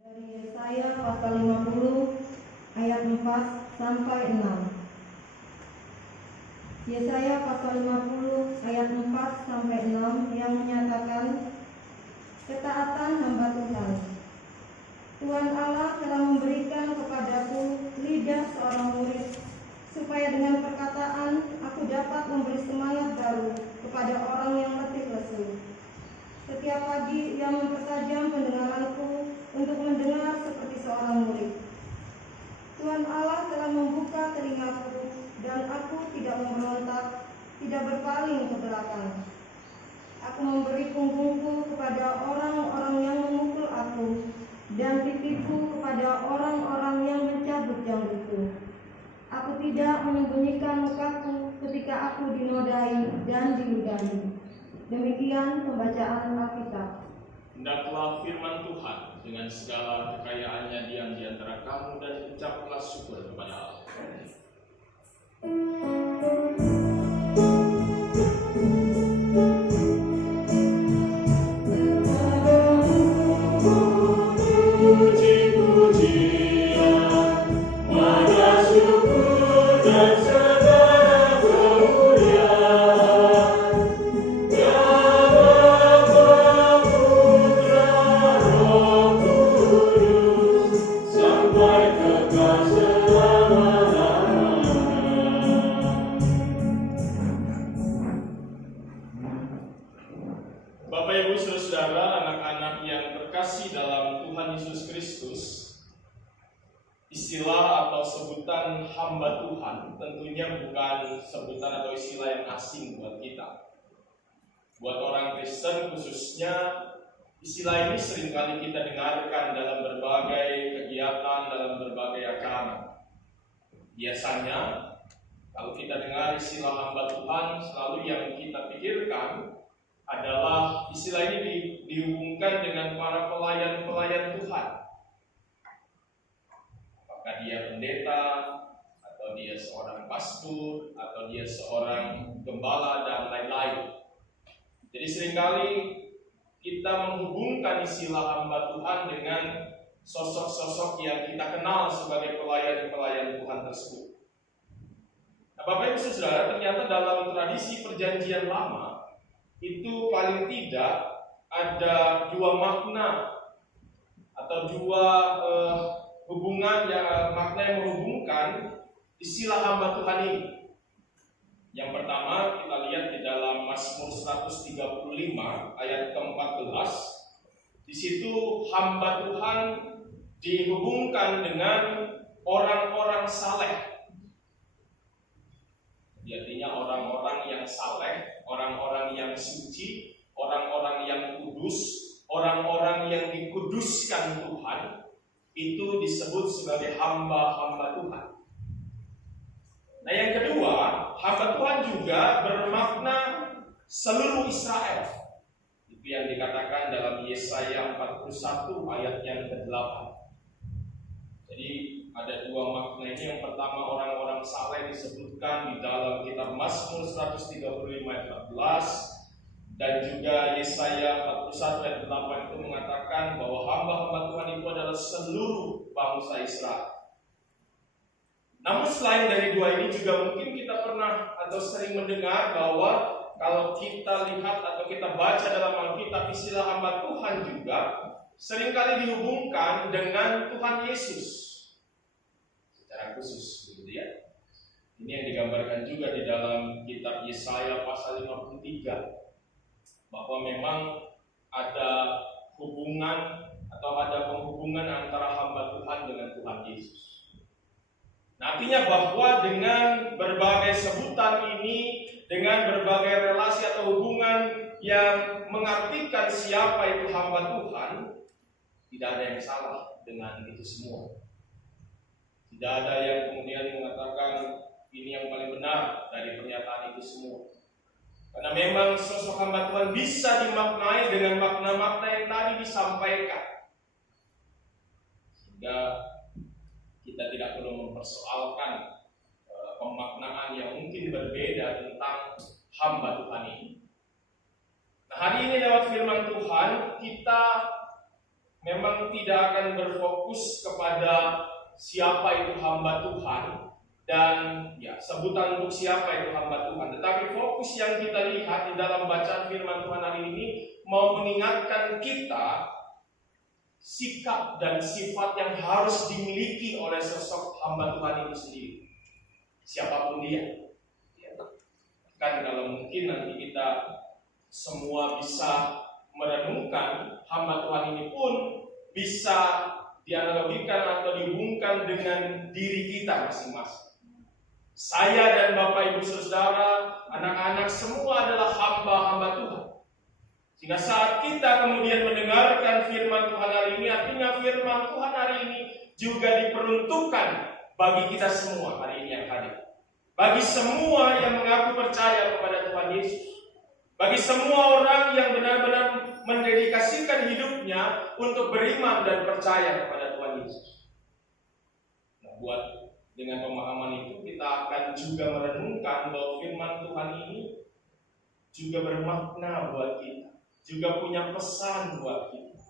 Dari Yesaya pasal 50 ayat 4 sampai 6. Yesaya pasal 50 ayat 4 sampai 6 yang menyatakan ketaatan hamba Tuhan. Tuhan Allah telah memberikan kepadaku lidah seorang murid, supaya dengan perkataan aku dapat memberi semangat baru kepada orang yang letih lesu. Setiap pagi ia mempertajam pendengaranku untuk mendengar seperti seorang murid. Tuhan Allah telah membuka telingaku, dan aku tidak memberontak, tidak berpaling ke belakang. Aku memberi punggungku kepada orang-orang yang memukul aku, dan pipiku kepada orang-orang yang mencabut janggutku. Aku tidak menyembunyikan mukaku ketika aku dinodai dan diludahi. Demikian pembacaan Alkitab. Hendaklah firman Tuhan dengan segala kekayaannya diam di antara kamu, dan ucaplah syukur kepada Allah. Bapak, Ibu, Saudara, anak-anak yang terkasih dalam Tuhan Yesus Kristus, istilah atau sebutan hamba Tuhan tentunya bukan sebutan atau istilah yang asing buat kita. Buat orang Kristen khususnya, istilah ini seringkali kita dengarkan dalam berbagai kegiatan, dalam berbagai acara. Biasanya, kalau kita dengar istilah hamba Tuhan, selalu yang kita pikirkan adalah istilah ini dihubungkan dengan para pelayan-pelayan Tuhan. Apakah dia pendeta, atau dia seorang pastor, atau dia seorang gembala, dan lain-lain. Jadi seringkali kita menghubungkan istilah hamba Tuhan dengan sosok-sosok yang kita kenal sebagai pelayan-pelayan Tuhan tersebut. Nah, Bapak Ibu Saudara, ternyata dalam tradisi perjanjian lama itu paling tidak ada dua makna atau dua hubungan makna yang menghubungkan istilah hamba Tuhan ini. Yang pertama kita lihat di dalam Mazmur 135 ayat ke-14. Di situ hamba Tuhan dihubungkan dengan orang-orang saleh. Artinya orang-orang yang saleh, orang-orang yang suci, orang-orang yang kudus, orang-orang yang dikuduskan Tuhan, itu disebut sebagai hamba-hamba Tuhan. Nah, yang kedua, hamba Tuhan juga bermakna seluruh Israel. Itu yang dikatakan dalam Yesaya 41 ayat yang ke-8. Jadi ada dua makna ini. Yang pertama, orang-orang saleh disebutkan di dalam kitab Mazmur 135 ayat 14, dan juga Yesaya 41 ayat 8 itu mengatakan bahwa hamba-hamba Tuhan itu adalah seluruh bangsa Israel. Namun selain dari dua ini juga mungkin kita pernah atau sering mendengar bahwa kalau kita lihat atau kita baca dalam Alkitab, istilah hamba Tuhan juga seringkali dihubungkan dengan Tuhan Yesus secara khusus, begitu ya. Ini yang digambarkan juga di dalam kitab Yesaya pasal 53, bahwa memang ada hubungan atau ada penghubungan antara hamba Tuhan dengan Tuhan Yesus. Nah, artinya bahwa dengan berbagai sebutan ini, dengan berbagai relasi atau hubungan yang mengartikan siapa itu hamba Tuhan, tidak ada yang salah dengan itu semua. Tidak ada yang kemudian mengatakan ini yang paling benar dari pernyataan itu semua. Karena memang sosok hamba Tuhan bisa dimaknai dengan makna-makna yang tadi disampaikan. Sehingga kita tidak perlu mempersoalkan pemaknaan yang mungkin berbeda tentang hamba Tuhan ini. Nah, hari ini lewat firman Tuhan kita memang tidak akan berfokus kepada siapa itu hamba Tuhan dan ya sebutan untuk siapa itu hamba Tuhan. Tetapi fokus yang kita lihat di dalam bacaan firman Tuhan hari ini mau mengingatkan kita sikap dan sifat yang harus dimiliki oleh sosok hamba Tuhan itu sendiri. Siapapun dia. Kan kalau mungkin nanti kita semua bisa merenungkan, hamba Tuhan ini pun bisa dianalogikan atau dihubungkan dengan diri kita masing-masing. Saya dan Bapak Ibu Saudara, anak-anak semua adalah hamba-hamba Tuhan. Sehingga saat kita kemudian mendengarkan firman Tuhan hari ini, artinya firman Tuhan hari ini juga diperuntukkan bagi kita semua hari ini yang hadir. Bagi semua yang mengaku percaya kepada Tuhan Yesus. Bagi semua orang yang benar-benar mendedikasikan hidupnya untuk beriman dan percaya kepada Tuhan Yesus. Nah, dengan pemahaman itu kita akan juga merenungkan bahwa firman Tuhan ini juga bermakna buat kita. Juga punya pesan buat kita.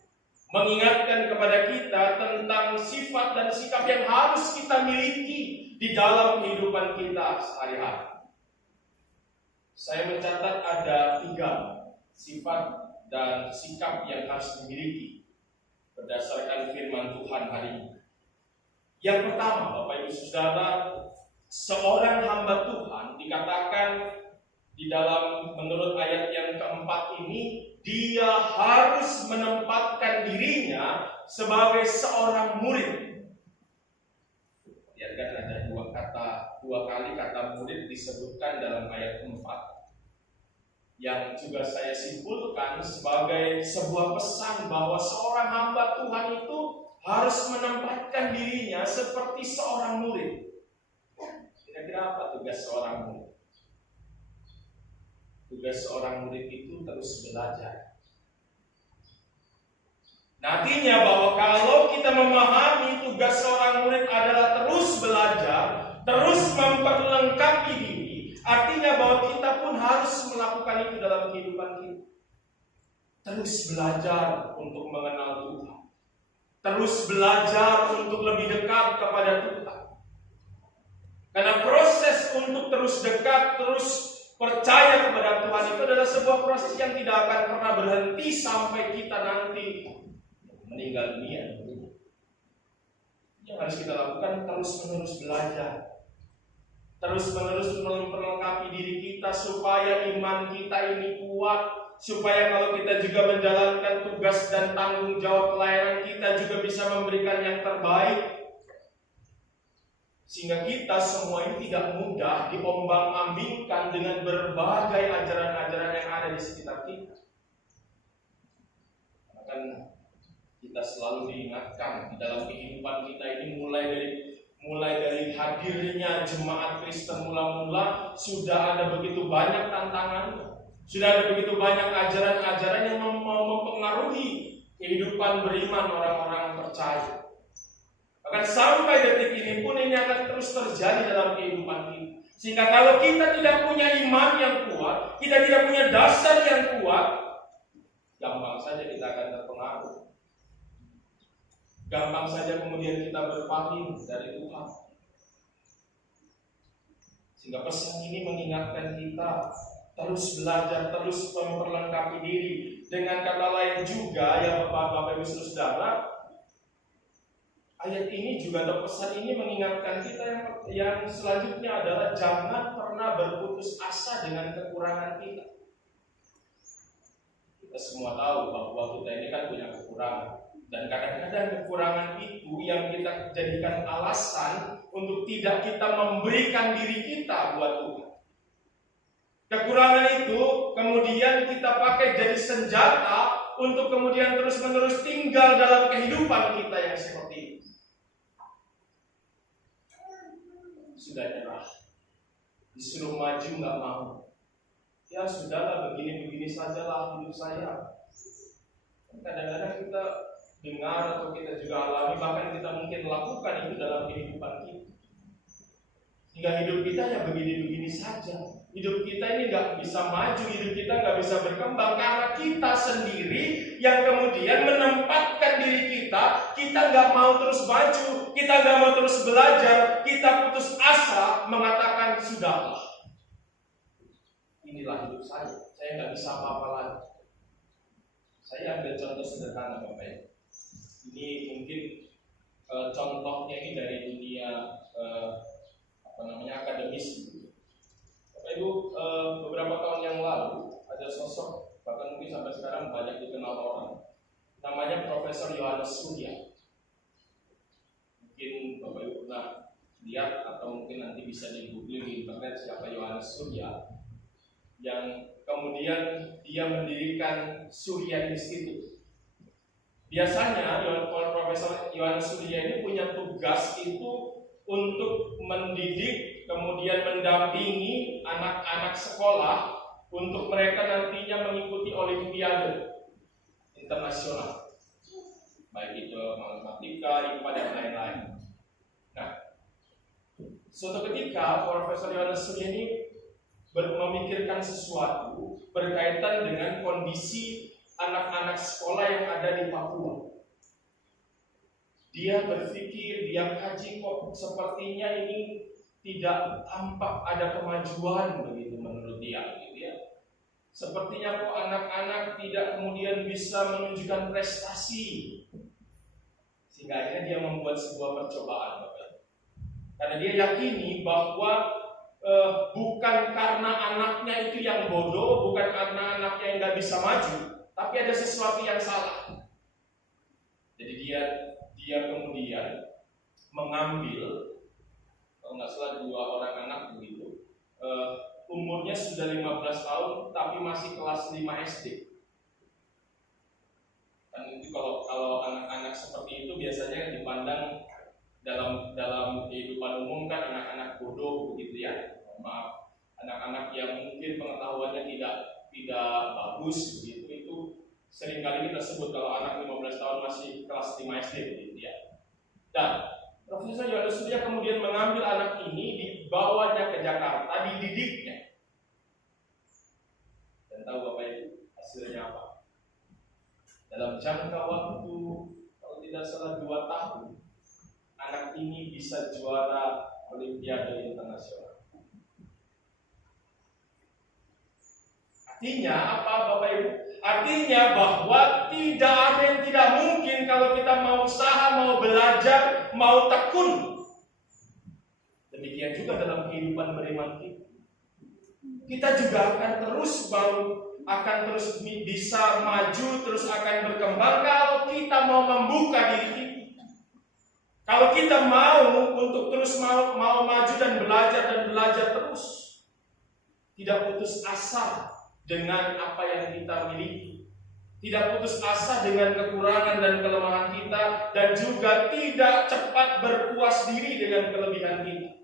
Mengingatkan kepada kita tentang sifat dan sikap yang harus kita miliki di dalam kehidupan kita sehari-hari. Saya mencatat ada 3 sifat dan sikap yang harus dimiliki berdasarkan firman Tuhan hari ini. Yang pertama, Bapak Ibu Saudara, seorang hamba Tuhan dikatakan di dalam menurut ayat yang keempat ini, dia harus menempatkan dirinya sebagai seorang murid. Ya kan ada dua kali kata murid disebutkan dalam ayat 4. Yang juga saya simpulkan sebagai sebuah pesan bahwa seorang hamba Tuhan itu harus menempatkan dirinya seperti seorang murid. Kira-kira apa tugas seorang murid? Tugas seorang murid itu terus belajar. Nantinya bahwa kalau kita memahami tugas seorang murid adalah terus belajar, terus memperlengkapi diri, artinya bahwa kita pun harus melakukan itu dalam kehidupan kita. Terus belajar untuk mengenal Tuhan. Terus belajar untuk lebih dekat kepada Tuhan. Karena proses untuk terus dekat, terus percaya kepada Tuhan itu adalah sebuah proses yang tidak akan pernah berhenti sampai kita nanti meninggal dunia. Yang harus kita lakukan terus-menerus belajar, terus-menerus memperlengkapi diri kita supaya iman kita ini kuat, supaya kalau kita juga menjalankan tugas dan tanggung jawab pelayanan kita juga bisa memberikan yang terbaik. Sehingga kita semua ini tidak mudah diombang-ambingkan dengan berbagai ajaran-ajaran yang ada di sekitar kita. Karena kita selalu diingatkan di dalam kehidupan kita ini mulai dari hadirnya jemaat Kristen mula-mula sudah ada begitu banyak tantangan, sudah ada begitu banyak ajaran-ajaran yang mempengaruhi kehidupan beriman orang-orang percaya. Bahkan sampai detik ini pun ini akan terus terjadi dalam kehidupan kita. Sehingga kalau kita tidak punya iman yang kuat, kita tidak punya dasar yang kuat, gampang saja kita akan terpengaruh. Gampang saja kemudian kita berpaling dari Tuhan. Sehingga pesan ini mengingatkan kita terus belajar, terus memperlengkapi diri. Dengan kata lain juga ya Bapak-Bapak Ibu Saudara, ayat ini juga atau pesan ini mengingatkan kita yang selanjutnya adalah jangan pernah berputus asa dengan kekurangan kita. Kita semua tahu bahwa kita ini kan punya kekurangan. Dan kadang-kadang kekurangan itu yang kita jadikan alasan untuk tidak kita memberikan diri kita buat Tuhan. Kekurangan itu kemudian kita pakai jadi senjata untuk kemudian terus-menerus tinggal dalam kehidupan kita yang seperti ini. Sudah nyerah, disuruh maju nggak mau. Ya sudahlah, begini-begini sajalah hidup saya. Kadang-kadang kita dengar atau kita juga alami, bahkan kita mungkin lakukan itu dalam kehidupan kita. Hingga hidup kita ya begini-begini saja. Hidup kita ini nggak bisa maju, hidup kita nggak bisa berkembang karena kita sendiri yang kemudian menempatkan diri kita nggak mau terus maju, kita nggak mau terus belajar, kita putus asa mengatakan sudahlah. Inilah hidup saya nggak bisa apa-apa lagi. Saya ambil contoh sederhana Bapak Ibu. Ini mungkin contohnya ini dari dunia akademis. Bapak Ibu, beberapa tahun yang lalu ada sosok, bahkan mungkin sampai sekarang banyak dikenal orang, namanya Profesor Yohanes Surya. Mungkin Bapak Ibu pernah lihat atau mungkin nanti bisa di googling di internet siapa Yohanes Surya, yang kemudian dia mendirikan Surya Institute. Biasanya Profesor Yohanes Surya ini punya tugas itu untuk mendidik, kemudian mendampingi anak-anak sekolah untuk mereka nantinya mengikuti Olimpiade internasional, baik itu matematika, IPA dan lain-lain. Nah, suatu ketika Profesor Yohanes Surya ini memikirkan sesuatu berkaitan dengan kondisi anak-anak sekolah yang ada di Papua. Dia berpikir, dia kaji, kok sepertinya ini tidak tampak ada kemajuan begitu menurut dia, gitu ya. Sepertinya kok anak-anak tidak kemudian bisa menunjukkan prestasi, sehingga akhirnya dia membuat sebuah percobaan, Bapak. Karena dia yakini bahwa bukan karena anaknya itu yang bodoh, bukan karena anaknya yang nggak bisa maju, tapi ada sesuatu yang salah. Jadi dia kemudian mengambil, kalau nggak salah 2 orang anak begitu, umurnya sudah 15 tahun tapi masih kelas 5 SD. Dan itu kalau anak-anak seperti itu biasanya dipandang dalam kehidupan umum kan anak-anak bodoh begitu ya. Maaf, anak-anak yang mungkin pengetahuannya tidak bagus begitu, itu seringkali kita sebut kalau anak 15 tahun masih kelas 5 SD begitu ya. Dan Profesor Yohanes Surya kemudian mengambil anak ini, dibawanya ke Jakarta, dididiknya. Dan tahu Bapak Ibu hasilnya apa? Dalam jangka waktu kalau tidak salah 2 tahun, anak ini bisa juara Olimpiade internasional. Artinya apa Bapak Ibu? Artinya bahwa tidak ada yang tidak mungkin kalau kita mau usaha, mau belajar, mau tekun. Demikian juga dalam kehidupan beriman kita. Kita juga akan terus bisa maju, terus akan berkembang kalau kita mau membuka diri kita. Kalau kita mau untuk terus mau maju dan belajar terus. Tidak putus asa dengan apa yang kita miliki, tidak putus asa dengan kekurangan dan kelemahan kita, dan juga tidak cepat berpuas diri dengan kelebihan kita.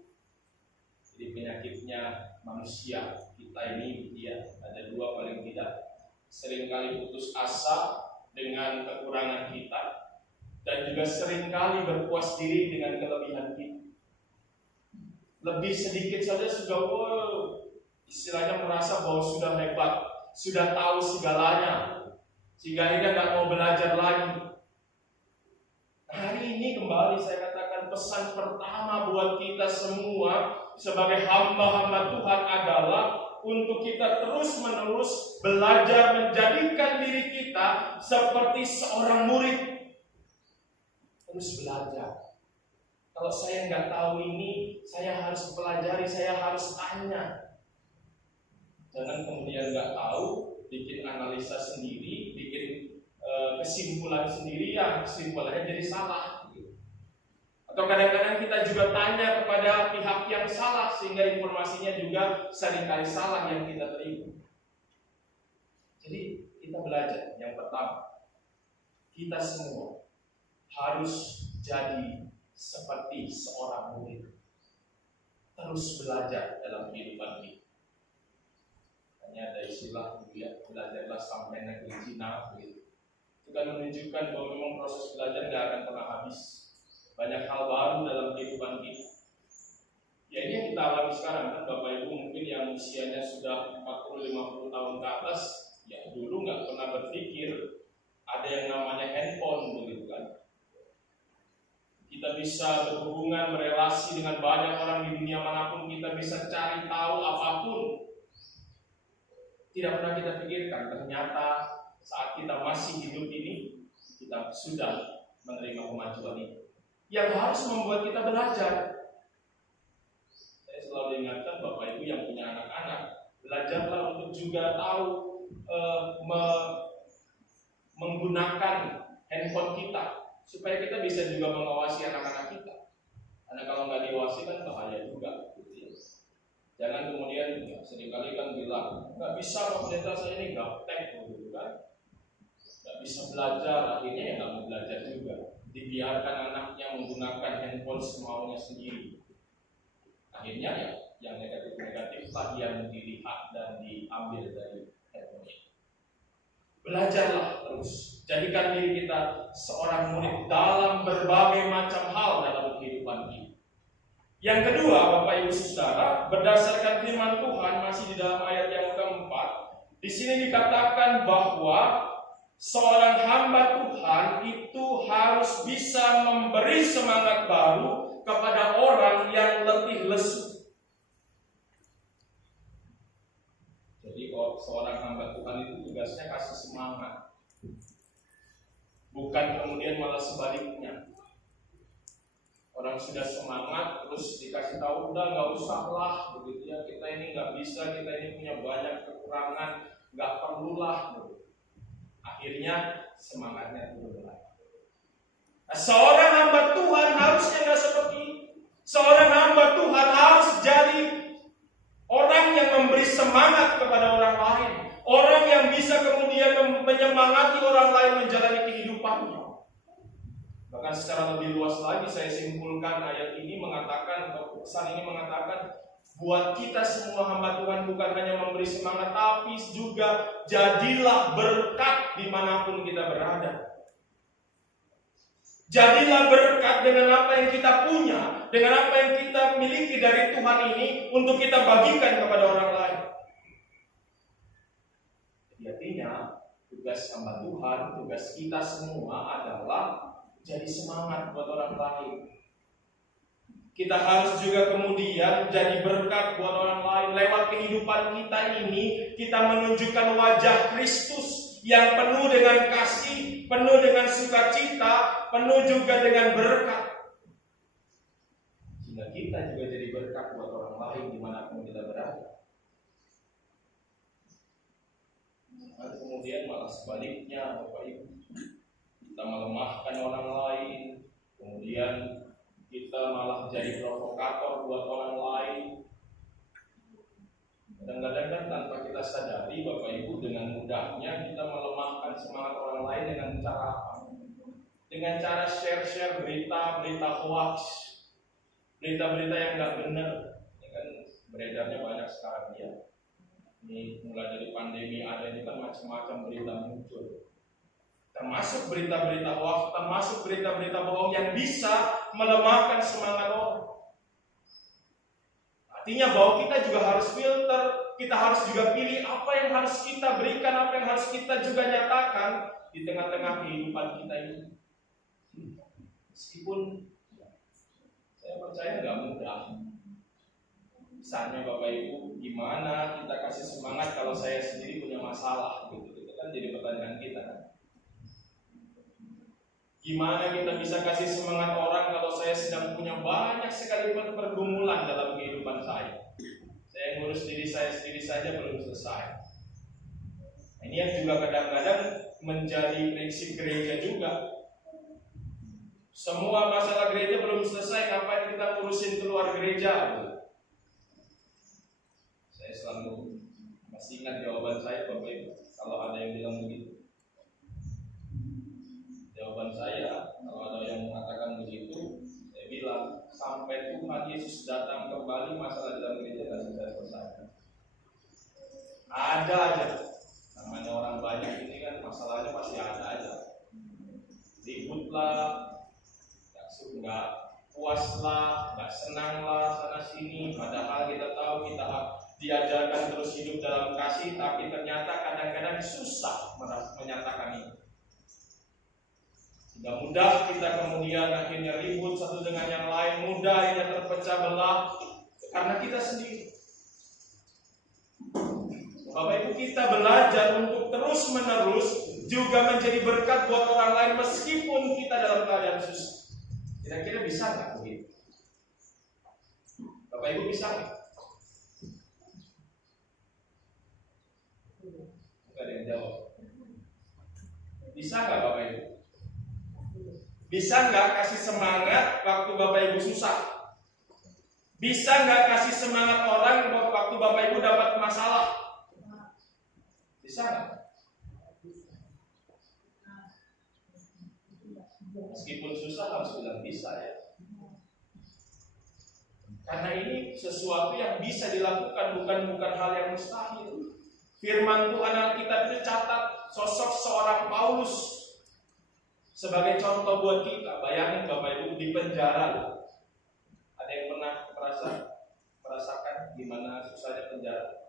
Jadi penyakitnya manusia kita ini ada 2 paling tidak, seringkali putus asa dengan kekurangan kita, dan juga seringkali berpuas diri dengan kelebihan kita. Lebih sedikit saja sudah istilahnya merasa bahwa sudah hebat, sudah tahu segalanya, sehingga akhirnya nggak mau belajar lagi. Hari ini kembali saya katakan pesan pertama buat kita semua sebagai hamba-hamba Tuhan adalah untuk kita terus-menerus belajar menjadikan diri kita seperti seorang murid. Terus belajar. Kalau saya nggak tahu ini, saya harus pelajari, saya harus tanya. Jangan kemudian nggak tahu, bikin analisa sendiri, bikin kesimpulan sendiri yang kesimpulannya jadi salah. Atau kadang-kadang kita juga tanya kepada pihak yang salah sehingga informasinya juga seringkali salah yang kita terima. Jadi kita belajar. Yang pertama, kita semua harus jadi seperti seorang murid. Terus belajar dalam kehidupan kita. Ada istilah belajarlah sampai negeri Cina begitu. Itu kan menunjukkan bahwa memang proses belajar tidak akan pernah habis. Banyak hal baru dalam kehidupan kita. Ya ini yang kita alami sekarang kan Bapak Ibu, mungkin yang usianya sudah 40-50 tahun ke atas, ya dulu nggak pernah berpikir ada yang namanya handphone begitu kan. bisa berhubungan, berelasi dengan banyak orang di dunia manapun, kita bisa cari tahu apapun. Tidak pernah kita pikirkan, ternyata saat kita masih hidup ini, kita sudah menerima kemajuan ini, yang harus membuat kita belajar. Saya selalu ingatkan Bapak Ibu yang punya anak-anak, belajarlah untuk juga tahu menggunakan handphone kita, supaya kita bisa juga mengawasi anak-anak kita. Karena kalau nggak diawasi kan bahaya juga. Gitu ya. Jangan kemudian seringkali kan bilang, nggak bisa Pak Pendeta, saya ini gaptek, gitu kan. Nggak bisa belajar, akhirnya ya nggak mau belajar juga. Dibiarkan anaknya menggunakan handphone semaunya sendiri. Akhirnya ya yang negatif-negatif lah yang dilihat dan diambil dari handphone. Belajarlah terus. Jadikan diri kita seorang murid dalam berbagai macam hal dalam kehidupan ini. Yang kedua, Bapak Ibu Saudara, berdasarkan firman Tuhan masih di dalam ayat yang keempat, di sini dikatakan bahwa seorang hamba Tuhan itu harus bisa memberi semangat baru kepada orang yang letih lesu. Jadi kalau seorang hamba Tuhan itu tugasnya kasih semangat, bukan kemudian malah sebaliknya. Orang sudah semangat terus dikasih tahu udah nggak usah lah, begitu ya, kita ini nggak bisa, kita ini punya banyak kekurangan, nggak perlulah. Akhirnya semangatnya turun lagi. Nah, seorang hamba Tuhan harusnya nggak seperti itu. Seorang hamba Tuhan harus jadi orang yang memberi semangat kepada orang lain, orang yang bisa kemudian menyemangati orang lain menjalani kehidupannya. Bahkan secara lebih luas lagi saya simpulkan ayat ini mengatakan, atau pesan ini mengatakan, buat kita semua hamba Tuhan bukan hanya memberi semangat, tapi juga jadilah berkat dimanapun kita berada. Jadilah berkat dengan apa yang kita punya, dengan apa yang kita miliki dari Tuhan ini untuk kita bagikan kepada orang lain. Jadi artinya tugas hamba Tuhan, tugas kita semua adalah jadi semangat buat orang lain. Kita harus juga kemudian jadi berkat buat orang lain. Lewat kehidupan kita ini, kita menunjukkan wajah Kristus yang penuh dengan kasih, penuh dengan sukacita, penuh juga dengan berkat. Sehingga kita juga jadi berkat buat orang lain dimanapun kita berada. Dan kemudian malah sebaliknya, Bapak Ibu, kita melemahkan orang lain, kemudian kita malah jadi provokator buat orang lain. Kadang-kadang kan tanpa kita sadari, Bapak Ibu, dengan mudahnya kita melemahkan semangat orang lain dengan cara apa? Dengan cara share-share berita hoax, berita-berita yang nggak benar. Ini kan beredarnya banyak sekarang ya. Ini mulai dari pandemi ada ini kan macam-macam berita muncul. Termasuk berita-berita hoax, termasuk berita-berita bohong yang bisa melemahkan semangat orang. Artinya bahwa kita juga harus filter, kita harus juga pilih apa yang harus kita berikan, apa yang harus kita juga nyatakan di tengah-tengah kehidupan kita ini. Meskipun saya percaya nggak mudah. Misalnya Bapak Ibu, gimana kita kasih semangat kalau saya sendiri punya masalah? Gitu. Itu kan jadi pertanyaan kita kan. Gimana kita bisa kasih semangat orang kalau saya sedang punya banyak sekali pergumulan dalam kehidupan saya? Saya ngurus diri saya sendiri saja belum selesai. Ini yang juga kadang-kadang menjadi prinsip gereja juga. Semua masalah gereja belum selesai, ngapain kita ngurusin keluar gereja? Saya selalu masih ingat jawaban saya, Bapak Ibu, kalau ada yang bilang begitu. Jawaban saya, kalau ada yang mengatakan begitu, saya bilang, sampai Tuhan Yesus datang kembali, masalah dalam gereja akan selesai. Ada aja. Namanya orang banyak ini kan masalahnya pasti ada aja. Ribut lah, nggak puas lah, nggak senang lah sana sini. Padahal kita tahu kita diajarkan terus hidup dalam kasih, tapi ternyata kadang-kadang susah menyatakan itu. Sehingga mudah kita kemudian akhirnya ribut satu dengan yang lain, mudah akhirnya terpecah belah karena kita sendiri. Bapak Ibu, kita belajar untuk terus-menerus juga menjadi berkat buat orang lain meskipun kita dalam keadaan susah. Kira-kira bisa nggak begitu? Bapak Ibu bisa nggak? Nggak ada yang jawab. Bisa nggak Bapak Ibu? Bisa nggak kasih semangat waktu Bapak Ibu susah? Bisa nggak kasih semangat orang waktu Bapak Ibu dapat masalah? Bisa nggak? Meskipun susah harus bilang bisa ya. Karena ini sesuatu yang bisa dilakukan, bukan hal yang mustahil. Firman Tuhan Alkitab itu catat sosok seorang Paulus sebagai contoh buat kita. Bayangin Bapak Ibu di penjara. Ada yang pernah merasakan gimana susahnya penjara?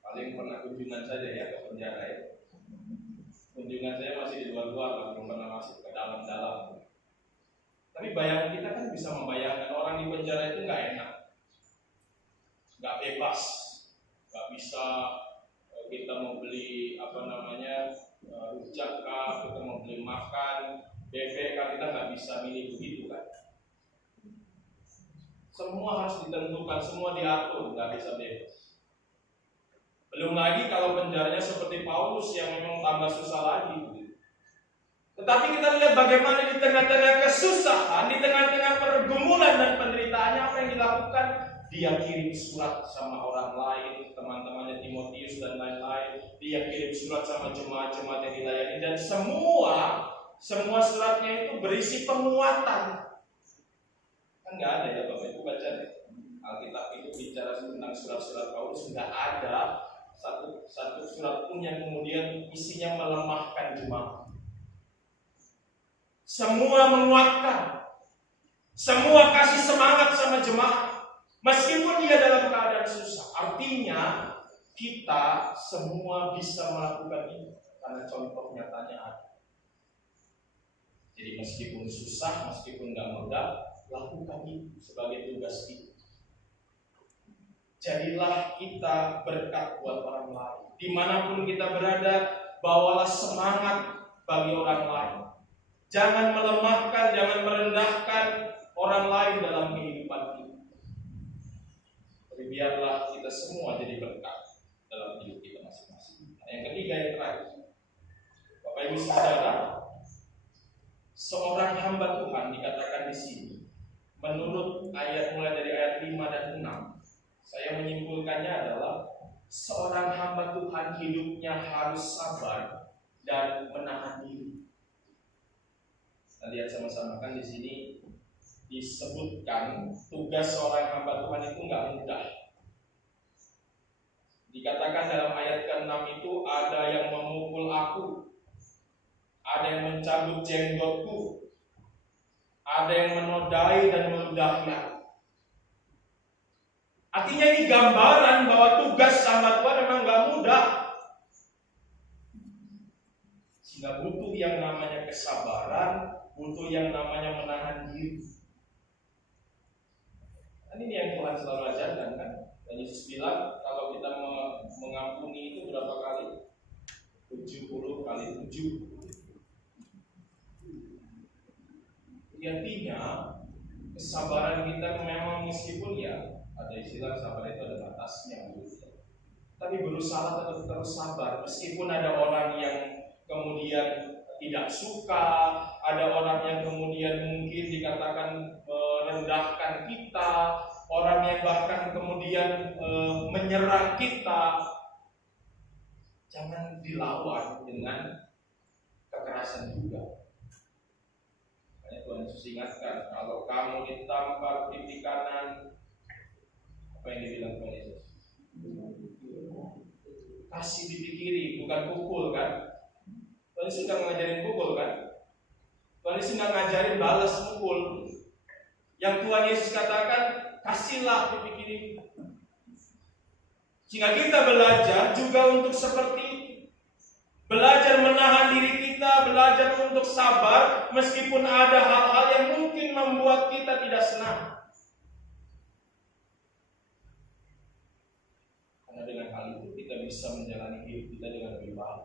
Paling pernah kunjungan saja ya ke penjara ya. Kunjungan saya masih di luar-luar, belum pernah masuk ke dalam-dalam. Tapi bayangan kita kan bisa membayangkan orang di penjara itu nggak enak, nggak bebas, nggak bisa kita mau beli rujak kah, kita mau beli makan, bebek kah, kita nggak bisa milih begitu kan. Semua harus ditentukan, semua diatur, nggak bisa bebas. Belum lagi kalau penjaranya seperti Paulus yang memang tambah susah lagi. Tetapi kita lihat bagaimana di tengah-tengah kesusahan, di tengah-tengah pergumulan dan penderitaannya, apa yang dilakukan? Dia kirim surat sama orang lain, teman-temannya Timotius dan lain-lain. Dia kirim surat sama jemaat-jemaat yang dilayani, dan semua suratnya itu berisi penguatan. Kan nggak ada ya Bapak Ibu baca deh. Alkitab itu bicara tentang surat-surat Paulus, nggak ada satu surat pun yang kemudian isinya melemahkan jemaat. Semua menguatkan, semua kasih semangat sama jemaat, meskipun dia dalam keadaan susah. Artinya kita semua bisa melakukan ini karena contoh nyatanya ada. Jadi meskipun susah, meskipun nggak mudah, lakukan itu sebagai tugas kita. Jadilah kita berkat buat orang lain. Dimanapun kita berada, bawalah semangat bagi orang lain. Jangan melemahkan, jangan merendahkan orang lain dalam kehidupan kita. Tapi biarlah kita semua jadi berkat dalam hidup kita masing-masing. Nah, yang ketiga, yang terakhir, Bapak Ibu Saudara, seorang hamba Tuhan dikatakan di sini. Menurut ayat mulai dari ayat 5 dan 6, saya menyimpulkannya adalah seorang hamba Tuhan hidupnya harus sabar dan menahan diri. Kita lihat sama-sama kan di sini disebutkan tugas seorang hamba Tuhan itu nggak mudah. Dikatakan dalam ayat ke-6 itu ada yang memukul aku, ada yang mencabut jenggotku, ada yang menodai dan meludahi aku. Artinya ini gambaran bahwa tugas hamba Tuhan memang gak mudah. Sehingga butuh yang namanya kesabaran, butuh yang namanya menahan diri. Dan ini yang Tuhan selalu ajarkan kan. Dan Yesus bilang kalau kita mengampuni itu berapa kali? 70 kali 7. Artinya kesabaran kita memang meskipun ya ada istilah sabar itu ada batasnya, tapi berusaha tetap terus sabar meskipun ada orang yang kemudian tidak suka, ada orang yang kemudian mungkin dikatakan merendahkan kita, orang yang bahkan kemudian menyerang kita. Jangan dilawan dengan kekerasan juga. Tuhan Yesus ingatkan, kalau kamu ditampar pipi kanan, apa yang dibilang Tuhan Yesus? Kasih pipi kiri, bukan pukul kan? Tuhan Yesus nggak ngajarin pukul kan? Tuhan Yesus nggak ngajarin balas pukul. Yang Tuhan Yesus katakan, kasihlah pipi kiri. Sehingga kita belajar juga untuk seperti itu. Belajar menahan diri kita, belajar untuk sabar meskipun ada hal-hal yang mungkin membuat kita tidak senang. Karena dengan hal itu kita bisa menjalani hidup kita dengan lebih baik.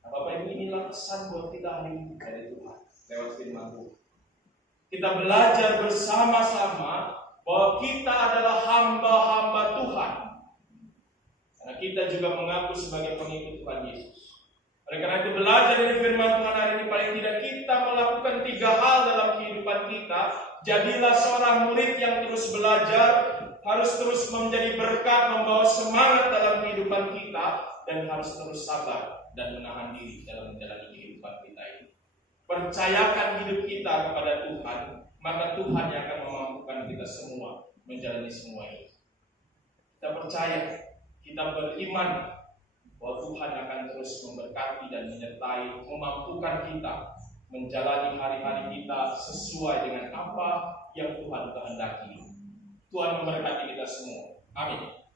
Nah, Bapak Ibu, inilah pesan buat kita hari ini dari Tuhan lewat firman Tuhan. Kita belajar bersama-sama bahwa kita adalah hamba-hamba Tuhan. Karena kita juga mengaku sebagai pengikut Tuhan Yesus. Oleh karena itu belajar dari firman Tuhan hari ini, paling tidak kita melakukan 3 hal dalam kehidupan kita. Jadilah seorang murid yang terus belajar, harus terus menjadi berkat, membawa semangat dalam kehidupan kita, dan harus terus sabar dan menahan diri dalam menjalani kehidupan kita ini. Percayakan hidup kita kepada Tuhan, maka Tuhan yang akan memampukan kita semua menjalani semua ini. Kita percaya, kita beriman bahwa Tuhan akan terus memberkati dan menyertai, memampukan kita menjalani hari-hari kita sesuai dengan apa yang Tuhan kehendaki. Tuhan memberkati kita semua. Amin.